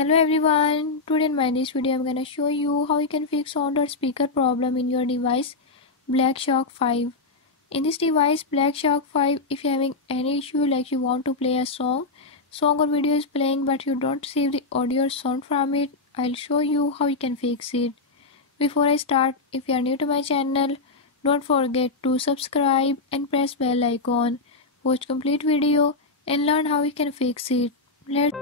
Hello everyone, today in my this video I'm gonna show you how you can fix sound or speaker problem in your device Black Shark 5. In this device Black Shark 5, if you're having any issue like you want to play a song or video is playing but you don't save the audio or sound from it, I'll show you how you can fix it. Before I start, if you are new to my channel, don't forget to subscribe and press bell icon, watch complete video and learn how you can fix it. Let's